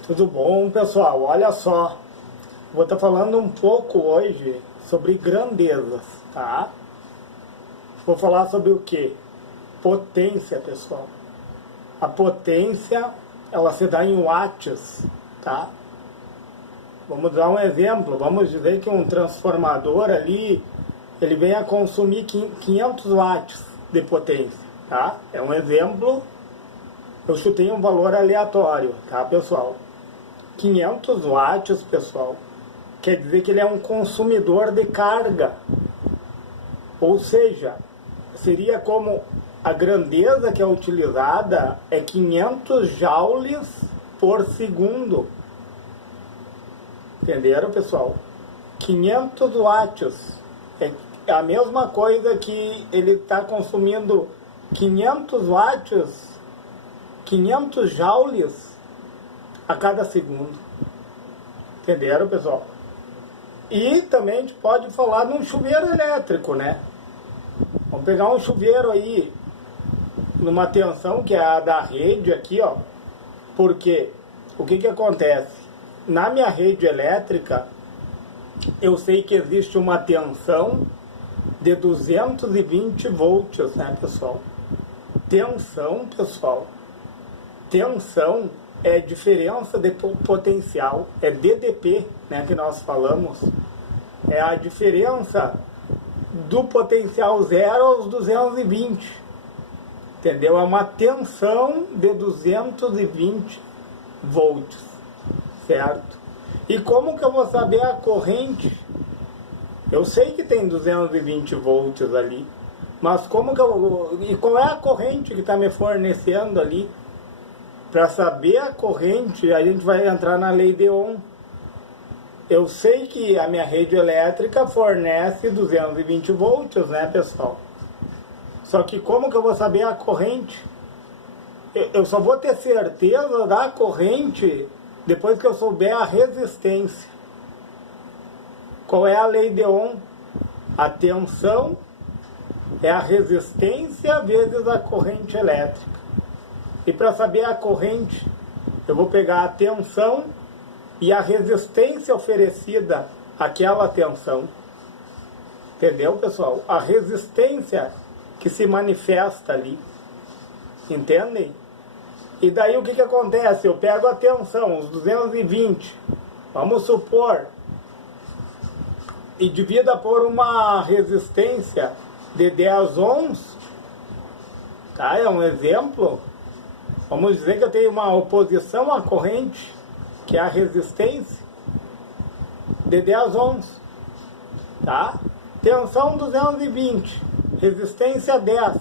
Tudo bom, pessoal? Olha só, vou estar falando um pouco hoje sobre grandezas, tá? Vou falar sobre o que? Potência, pessoal. A potência, ela se dá em watts, tá? Vamos dar um exemplo. Vamos dizer que um transformador ali, ele vem a consumir 500 watts de potência, tá? É um exemplo. Eu chutei um valor aleatório, tá, pessoal? 500 watts, pessoal, quer dizer que ele é um consumidor de carga. Ou seja, seria como a grandeza que é utilizada é 500 joules por segundo. Entenderam, pessoal? 500 watts é a mesma coisa que ele está consumindo 500 watts, 500 joules a cada segundo. Entenderam, pessoal? E também a gente pode falar num chuveiro elétrico, né? Vamos pegar um chuveiro aí numa tensão que é a da rede aqui, ó. Porque o que acontece? Na minha rede elétrica, eu sei que existe uma tensão de 220 volts, né, pessoal? Tensão, pessoal. Tensão é diferença de potencial, é DDP, né, que nós falamos. É a diferença do potencial 0 aos 220. Entendeu? É uma tensão de 220 volts, certo? E como que eu vou saber a corrente? Eu sei que tem 220 volts ali, mas como que eu vou... E qual é a corrente que está me fornecendo ali? Para saber a corrente, a gente vai entrar na lei de Ohm. Eu sei que a minha rede elétrica fornece 220 volts, né, pessoal? Só que como que eu vou saber a corrente? Eu só vou ter certeza da corrente depois que eu souber a resistência. Qual é a lei de Ohm? A tensão é a resistência vezes a corrente elétrica. E para saber a corrente, eu vou pegar a tensão e a resistência oferecida àquela tensão. Entendeu, pessoal? A resistência que se manifesta ali. Entendem? E daí o que acontece? Eu pego a tensão, os 220, vamos supor, e divida por uma resistência de 10 ohms, tá? É um exemplo. Vamos dizer que eu tenho uma oposição à corrente, que é a resistência, de 10 ohms, tá? Tensão 220, resistência 10.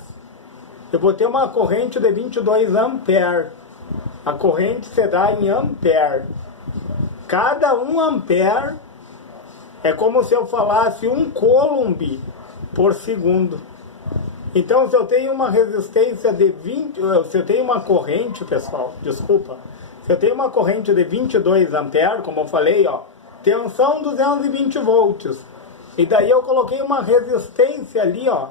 Eu vou ter uma corrente de 22 ampere. A corrente se dá em ampere. Cada 1 ampere é como se eu falasse 1 coulomb por segundo. Então, se eu tenho uma resistência de 20... Se eu tenho uma corrente, pessoal, desculpa. Se eu tenho uma corrente de 22 amperes, como eu falei, ó, tensão 220 volts. E daí eu coloquei uma resistência ali, ó,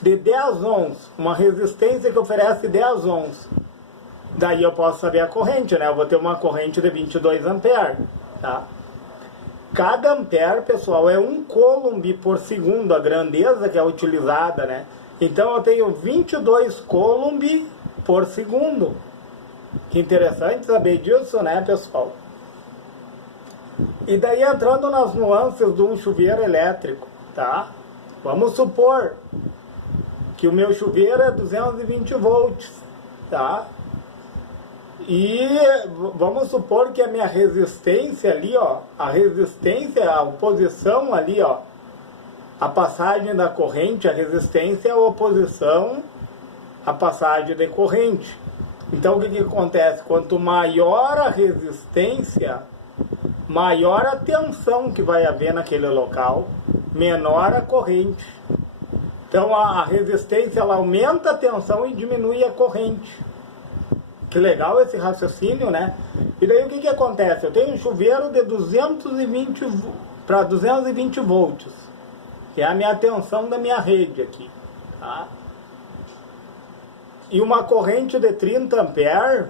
de 10 ohms. Uma resistência que oferece 10 ohms. Daí eu posso saber a corrente, né? Eu vou ter uma corrente de 22 amperes, tá? Cada ampere, pessoal, é 1 coulomb por segundo, a grandeza que é utilizada, né? Então eu tenho 22 coulomb por segundo. Que interessante saber disso, né, pessoal? E daí entrando nas nuances de um chuveiro elétrico, tá? Vamos supor que o meu chuveiro é 220 volts, tá? E vamos supor que a minha resistência ali, ó, a resistência, a oposição ali, ó, a passagem da corrente, a resistência é a oposição à passagem de corrente. Então o que acontece? Quanto maior a resistência, maior a tensão que vai haver naquele local, menor a corrente. Então a resistência ela aumenta a tensão e diminui a corrente. Que legal esse raciocínio, né? E daí o que acontece? Eu tenho um chuveiro de 220 para 220 volts, que é a minha tensão da minha rede aqui, tá? E uma corrente de 30 amperes,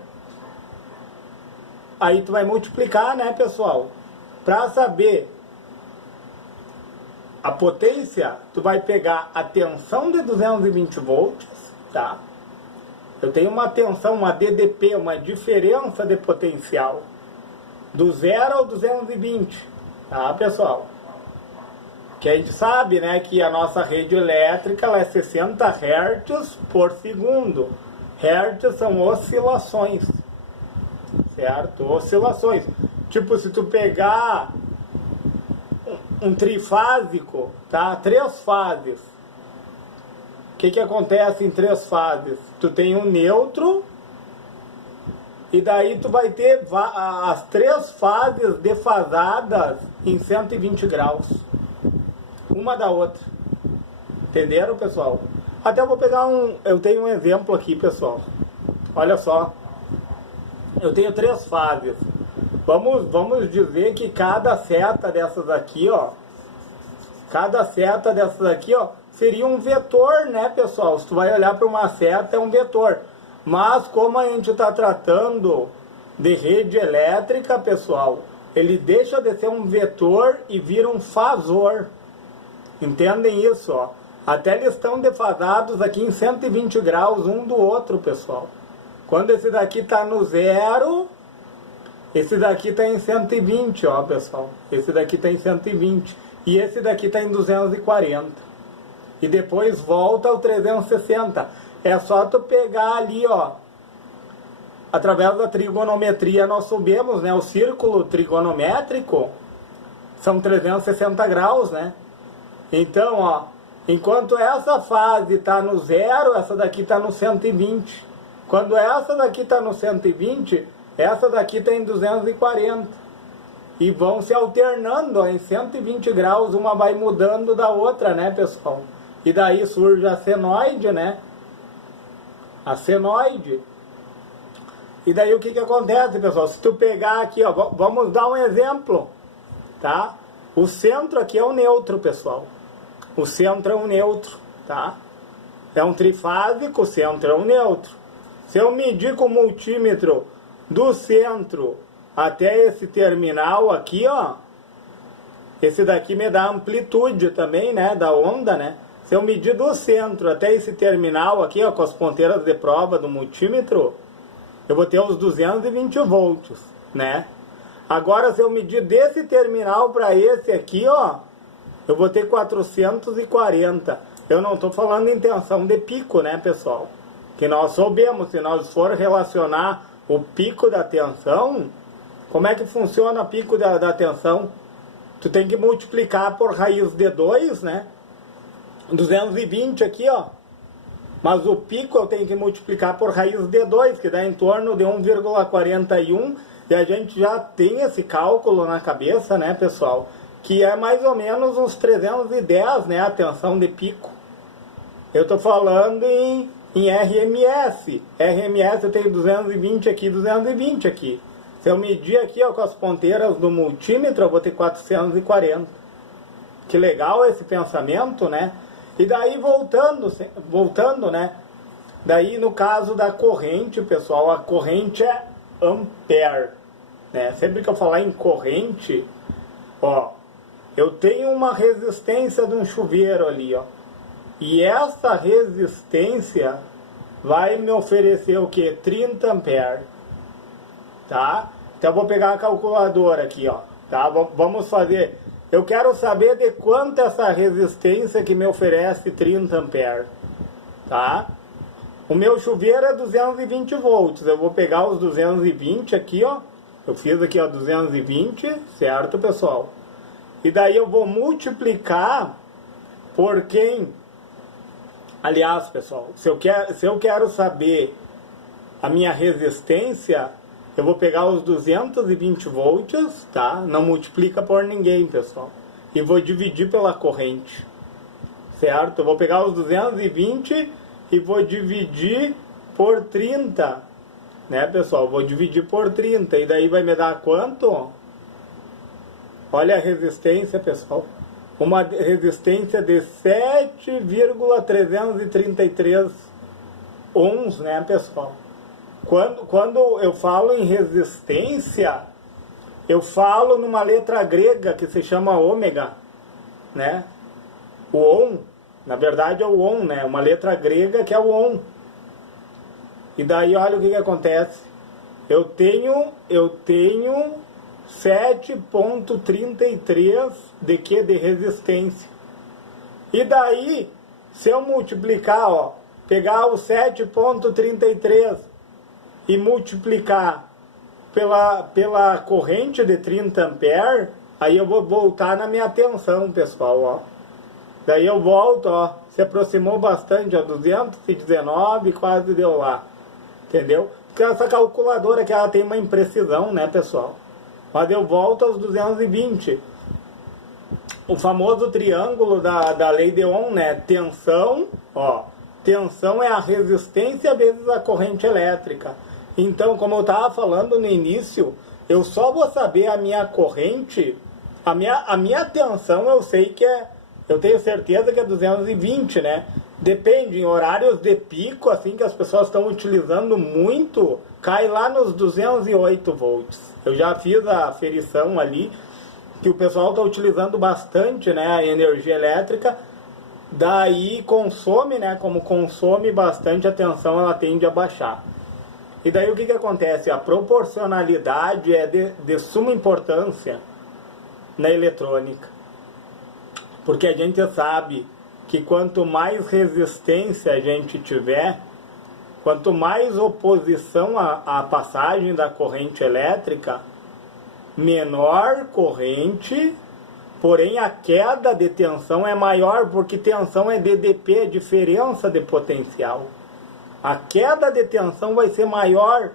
aí tu vai multiplicar, né, pessoal? Para saber a potência, tu vai pegar a tensão de 220 volts, tá? Eu tenho uma tensão, uma DDP, uma diferença de potencial, do 0 ao 220, tá, pessoal? Que a gente sabe, né, que a nossa rede elétrica ela é 60 Hz por segundo. Hertz são oscilações, certo? Oscilações. Tipo, se tu pegar um trifásico, tá? 3 fases. O que acontece em 3 fases? Tu tem um neutro e daí tu vai ter as 3 fases defasadas em 120 graus. Uma da outra. Entenderam, pessoal? Até eu vou pegar eu tenho um exemplo aqui, pessoal. Olha só. Eu tenho 3 fases. Vamos dizer que cada seta dessas aqui, ó. Cada seta dessas aqui, ó, seria um vetor, né, pessoal? Se tu vai olhar para uma seta, é um vetor. Mas como a gente está tratando de rede elétrica, pessoal, ele deixa de ser um vetor e vira um fasor. Entendem isso, ó? Até eles estão defasados aqui em 120 graus um do outro, pessoal. Quando esse daqui está no 0, esse daqui está em 120, ó, pessoal. Esse daqui está em 120. E esse daqui está em 240. E depois volta ao 360. É só tu pegar ali, ó. Através da trigonometria nós sabemos, né? O círculo trigonométrico são 360 graus, né? Então, ó, enquanto essa fase está no 0, essa daqui está no 120. Quando essa daqui está no 120, essa daqui está em 240. E vão se alternando, ó, em 120 graus, uma vai mudando da outra, né, pessoal? E daí surge a senoide, né? A senoide. E daí o que acontece, pessoal? Se tu pegar aqui, ó, vamos dar um exemplo, tá? O centro aqui é o neutro, pessoal. O centro é um neutro, tá? É um trifásico, o centro é um neutro. Se eu medir com o multímetro do centro até esse terminal aqui, ó, esse daqui me dá amplitude também, né, da onda, né? Se eu medir do centro até esse terminal aqui, ó, com as ponteiras de prova do multímetro, eu vou ter os 220 volts, né? Agora, se eu medir desse terminal para esse aqui, ó, eu vou ter 440. Eu não estou falando em tensão de pico, né, pessoal? Que nós sabemos, se nós for relacionar o pico da tensão, como é que funciona o pico da tensão? Tu tem que multiplicar por raiz de 2, né? 220 aqui, ó. Mas o pico eu tenho que multiplicar por raiz de 2, que dá em torno de 1,41. E a gente já tem esse cálculo na cabeça, né, pessoal? Que é mais ou menos uns 310, né, a tensão de pico. Eu estou falando em RMS. RMS eu tenho 220 aqui, 220 aqui. Se eu medir aqui, ó, com as ponteiras do multímetro, eu vou ter 440. Que legal esse pensamento, né? E daí voltando, né? Daí no caso da corrente, pessoal, a corrente é ampere, né? Sempre que eu falar em corrente, ó, eu tenho uma resistência de um chuveiro ali, ó. E essa resistência vai me oferecer o que? 30 ampere, tá? Então eu vou pegar a calculadora aqui, ó, tá? Vamos fazer. Eu quero saber de quanto essa resistência que me oferece 30 ampere, tá? O meu chuveiro é 220 volts. Eu vou pegar os 220 aqui, ó. Eu fiz aqui, ó, 220, certo, pessoal? E daí eu vou multiplicar por quem? Aliás, pessoal, se eu quero saber a minha resistência, eu vou pegar os 220 volts, tá? Não multiplica por ninguém, pessoal. E vou dividir pela corrente, certo? Eu vou pegar os 220 e vou dividir por 30, né, pessoal? Vou dividir por 30 e daí vai me dar quanto? Olha a resistência, pessoal. Uma resistência de 7,333 ohms, né, pessoal? Quando eu falo em resistência, eu falo numa letra grega que se chama ômega, né? O on, na verdade é o on, né? Uma letra grega que é o on. E daí olha o que acontece. Eu tenho 7,33 de que? De resistência. E daí, se eu multiplicar, ó, pegar o 7,33 e multiplicar pela corrente de 30 amperes, aí eu vou voltar na minha tensão, pessoal, ó. Daí eu volto, ó, se aproximou bastante, ó, 219, quase deu lá, entendeu? Porque essa calculadora que ela tem uma imprecisão, né, pessoal? Mas eu volto aos 220. O famoso triângulo da lei de Ohm, né? Tensão, ó, tensão é a resistência vezes a corrente elétrica. Então, como eu estava falando no início, eu só vou saber a minha corrente, a minha tensão eu sei que eu tenho certeza que é 220, né? Depende, em horários de pico, assim, que as pessoas estão utilizando muito, cai lá nos 208 volts. Eu já fiz a aferição ali, que o pessoal está utilizando bastante, né, a energia elétrica, daí consome, né, como consome bastante, a tensão ela tende a baixar. E daí o que acontece? A proporcionalidade é de suma importância na eletrônica. Porque a gente sabe que quanto mais resistência a gente tiver, quanto mais oposição à passagem da corrente elétrica, menor corrente, porém a queda de tensão é maior, porque tensão é DDP, diferença de potencial. A queda de tensão vai ser maior,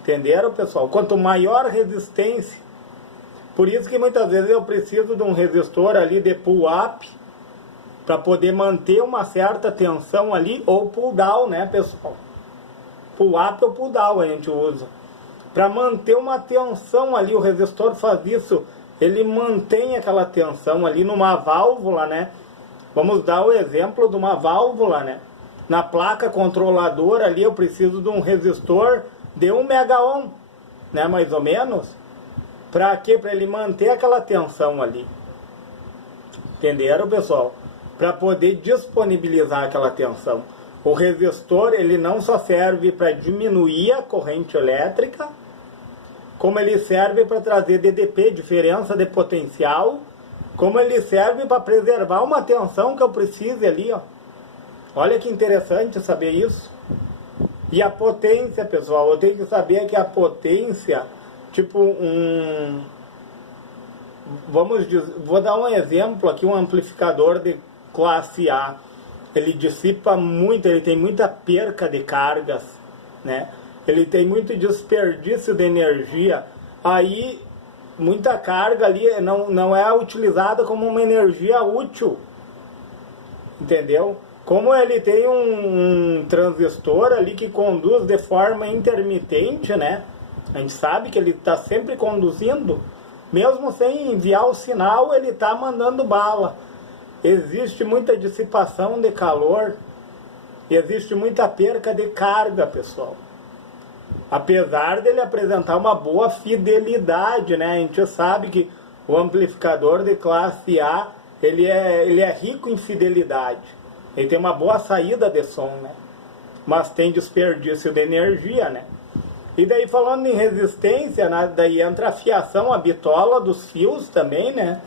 entenderam, pessoal? Quanto maior resistência. Por isso que muitas vezes eu preciso de um resistor ali de pull-up, para poder manter uma certa tensão ali, ou pull-down, né, pessoal? Pull-up ou pull-down a gente usa. Para manter uma tensão ali, o resistor faz isso, ele mantém aquela tensão ali numa válvula, né? Vamos dar o exemplo de uma válvula, né? Na placa controladora ali eu preciso de um resistor de 1 megaohm, né? Mais ou menos. Para quê? Para ele manter aquela tensão ali. Entenderam, pessoal? Para poder disponibilizar aquela tensão. O resistor, ele não só serve para diminuir a corrente elétrica, como ele serve para trazer DDP, diferença de potencial, como ele serve para preservar uma tensão que eu precise ali, ó. Olha que interessante saber isso. E a potência, pessoal, eu tenho que saber que a potência, tipo vou dar um exemplo aqui, um amplificador de classe A. Ele dissipa muito, ele tem muita perca de cargas, né? Ele tem muito desperdício de energia. Aí, muita carga ali não é utilizada como uma energia útil. Entendeu? Como ele tem um transistor ali que conduz de forma intermitente, né? A gente sabe que ele está sempre conduzindo, mesmo sem enviar o sinal, ele está mandando bala. Existe muita dissipação de calor, existe muita perca de carga, pessoal. Apesar dele apresentar uma boa fidelidade, né? A gente sabe que o amplificador de classe A, ele é rico em fidelidade. Ele tem uma boa saída de som, né? Mas tem desperdício de energia, né? E daí, falando em resistência, né? Daí entra a fiação, a bitola dos fios também, né?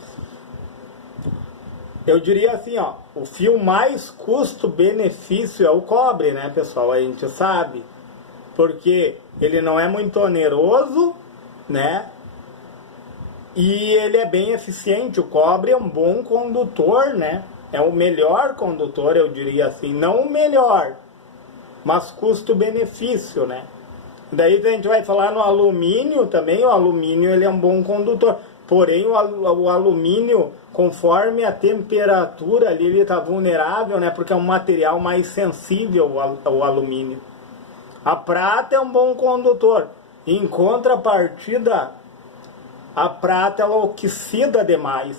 Eu diria assim, ó, o fio mais custo-benefício é o cobre, né, pessoal? A gente sabe, porque ele não é muito oneroso, né? E ele é bem eficiente. O cobre é um bom condutor, né? É o melhor condutor, eu diria assim. Não o melhor, mas custo-benefício, né? Daí a gente vai falar no alumínio também. O alumínio, ele é um bom condutor. Porém, o alumínio, conforme a temperatura ali, ele está vulnerável, né? Porque é um material mais sensível ao alumínio. A prata é um bom condutor. Em contrapartida, a prata, ela oxida demais,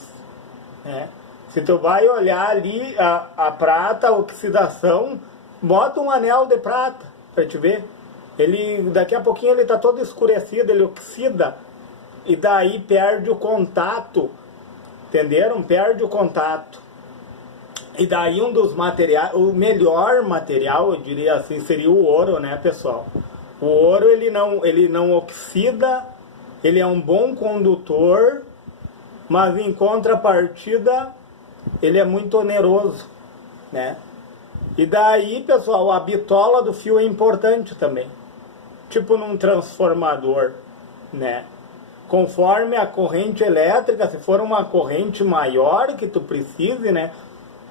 né? Se tu vai olhar ali a prata, a oxidação, bota um anel de prata para te ver. daqui a pouquinho ele está todo escurecido, ele oxida, e daí perde o contato, entenderam? Perde o contato. E daí um dos materiais, o melhor material, eu diria assim, seria o ouro, né, pessoal? O ouro, ele não oxida, ele é um bom condutor, mas em contrapartida, ele é muito oneroso, né? E daí, pessoal, a bitola do fio é importante também. Tipo num transformador, né? Conforme a corrente elétrica, se for uma corrente maior que tu precise, né?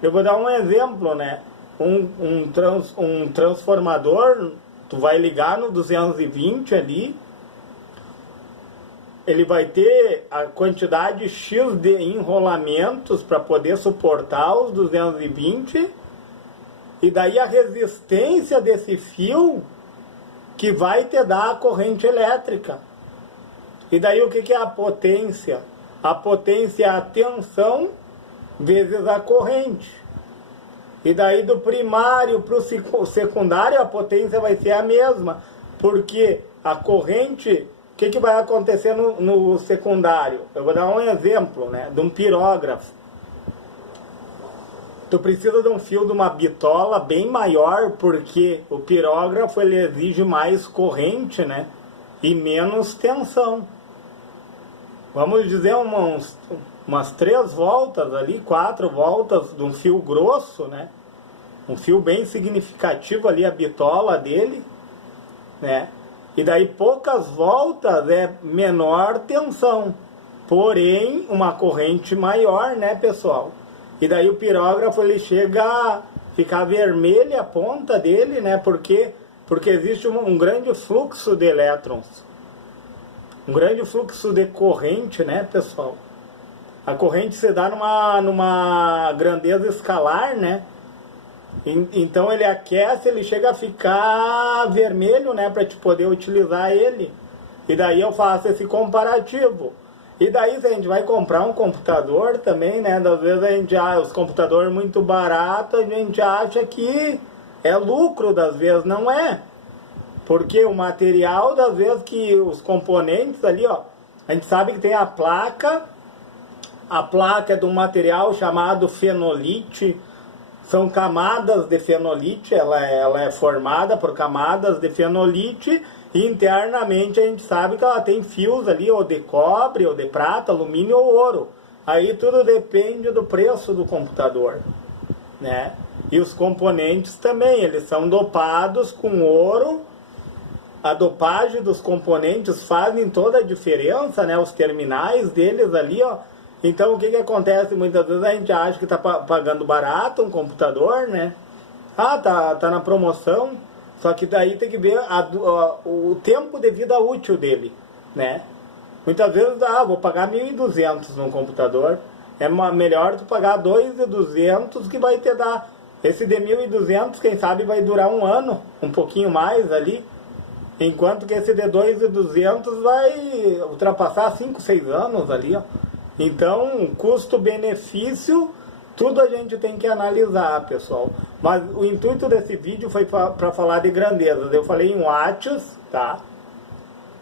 Eu vou dar um exemplo, né? Um transformador, tu vai ligar no 220 ali, ele vai ter a quantidade X de enrolamentos para poder suportar os 220, e daí a resistência desse fio que vai te dar a corrente elétrica. E daí o que é a potência? A potência é a tensão vezes a corrente. E daí do primário para o secundário a potência vai ser a mesma, porque a corrente, o que vai acontecer no secundário? Eu vou dar um exemplo, né, de um pirógrafo. Tu precisa de um fio de uma bitola bem maior, porque o pirógrafo ele exige mais corrente, né, e menos tensão. Vamos dizer umas 3 voltas ali, 4 voltas de um fio grosso, né? Um fio bem significativo ali, a bitola dele, né? E daí poucas voltas é menor tensão, porém uma corrente maior, né, pessoal? E daí o pirógrafo ele chega a ficar vermelha a ponta dele, né? Porque existe um grande fluxo de elétrons. Um grande fluxo de corrente, né, pessoal? A corrente se dá numa grandeza escalar, né? Então ele aquece, ele chega a ficar vermelho, né, para te poder utilizar ele. E daí eu faço esse comparativo. E daí se a gente vai comprar um computador também, né, às vezes a gente os computadores muito baratos, a gente acha que é lucro, das vezes não é. Porque o material, das vezes que os componentes ali, ó, a gente sabe que tem a placa é de um material chamado fenolite, são camadas de fenolite, ela é formada por camadas de fenolite, e internamente a gente sabe que ela tem fios ali, ou de cobre, ou de prata, alumínio ou ouro. Aí tudo depende do preço do computador, né? E os componentes também, eles são dopados com ouro. A dopagem dos componentes fazem toda a diferença, né? Os terminais deles ali, ó. Então o que acontece? Muitas vezes a gente acha que está pagando barato um computador, né? Ah, tá na promoção. Só que daí tem que ver o tempo de vida útil dele, né? Muitas vezes, vou pagar 1.200 num computador. É melhor tu pagar 2.200 que vai te dar. Esse de 1.200, quem sabe vai durar um ano, um pouquinho mais ali. Enquanto que esse de 2.200 vai ultrapassar 5, 6 anos ali, ó. Então, custo-benefício, tudo a gente tem que analisar, pessoal. Mas o intuito desse vídeo foi para falar de grandezas. Eu falei em watts, tá?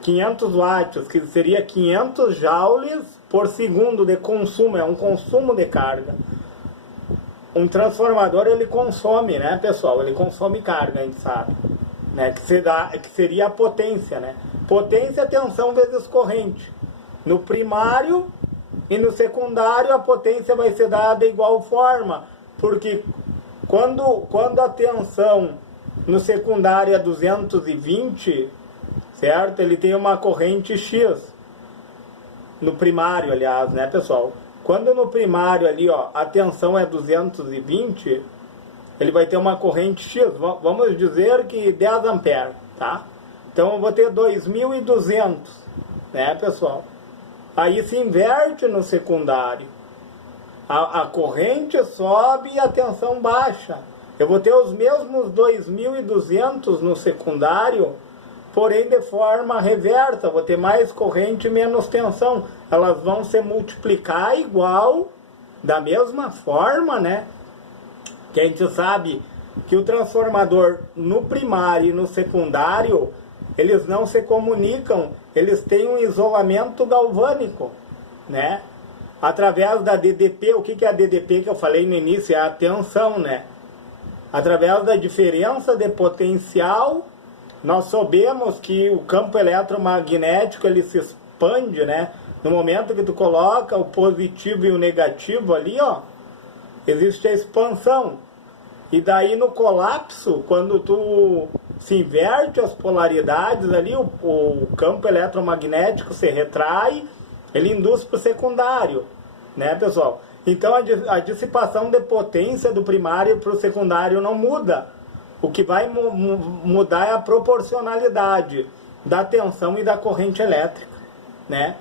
500 watts, que seria 500 joules por segundo de consumo, é um consumo de carga. Um transformador, ele consome, né, pessoal? Ele consome carga, a gente sabe. Né, que seria a potência, né? Potência é tensão vezes corrente. No primário e no secundário a potência vai ser dada de igual forma, porque quando a tensão no secundário é 220, certo? Ele tem uma corrente X. No primário, aliás, né, pessoal? Quando no primário ali, ó, a tensão é 220, ele vai ter uma corrente X, vamos dizer que 10 amperes, tá? Então eu vou ter 2.200, né, pessoal? Aí se inverte no secundário. A corrente sobe e a tensão baixa. Eu vou ter os mesmos 2.200 no secundário, porém de forma reversa. Vou ter mais corrente e menos tensão. Elas vão se multiplicar igual, da mesma forma, né? Que a gente sabe que o transformador no primário e no secundário, eles não se comunicam, eles têm um isolamento galvânico, né? Através da DDP, o que é a DDP que eu falei no início? É a tensão, né? Através da diferença de potencial, nós sabemos que o campo eletromagnético ele se expande, né? No momento que tu coloca o positivo e o negativo ali, ó, existe a expansão. E daí no colapso, quando tu se inverte as polaridades ali, o campo eletromagnético se retrai, ele induz para o secundário, né, pessoal? Então a dissipação de potência do primário para o secundário não muda. O que vai mudar é a proporcionalidade da tensão e da corrente elétrica, né?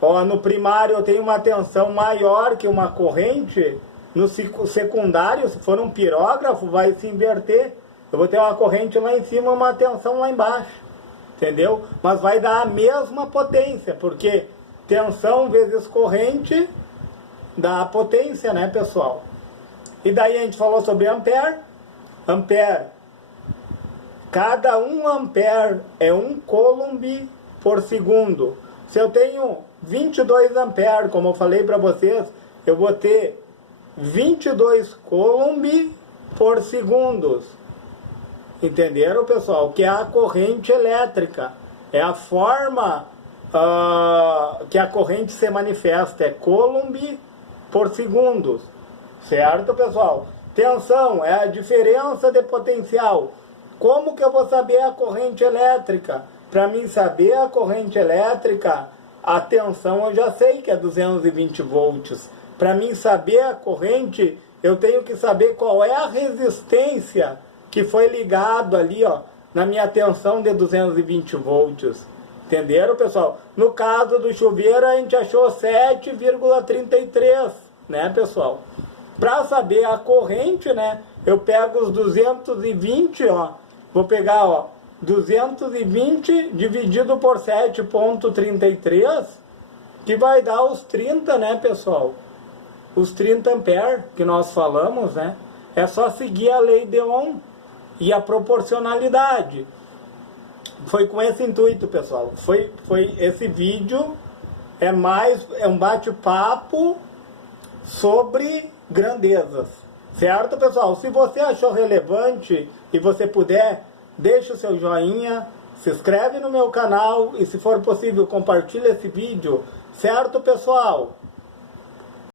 Ó, no primário eu tenho uma tensão maior que uma corrente, no secundário, se for um pirógrafo, vai se inverter. Eu vou ter uma corrente lá em cima, uma tensão lá embaixo, entendeu? Mas vai dar a mesma potência, porque tensão vezes corrente dá a potência, né, pessoal? E daí a gente falou sobre ampere. Ampere, cada 1 ampere é 1 coulomb por segundo. Se eu tenho 22 ampere, como eu falei para vocês, eu vou ter 22 coulomb por segundos. Entenderam, pessoal? Que é a corrente elétrica. É a forma que a corrente se manifesta. É coulomb por segundos. Certo, pessoal? Tensão é a diferença de potencial. Como que eu vou saber a corrente elétrica? Para mim saber a corrente elétrica, a tensão eu já sei que é 220 volts. Para mim saber a corrente, eu tenho que saber qual é a resistência que foi ligado ali, ó, na minha tensão de 220 volts. Entenderam, pessoal? No caso do chuveiro, a gente achou 7,33, né, pessoal? Para saber a corrente, né, eu pego os 220, ó, vou pegar, ó, 220 dividido por 7,33, que vai dar os 30, né, pessoal? Os 30 ampere que nós falamos, né? É só seguir a lei de Ohm e a proporcionalidade. Foi com esse intuito, pessoal. Foi esse vídeo é um bate-papo sobre grandezas. Certo, pessoal? Se você achou relevante e você puder, deixa o seu joinha, se inscreve no meu canal e, se for possível, compartilha esse vídeo. Certo, pessoal?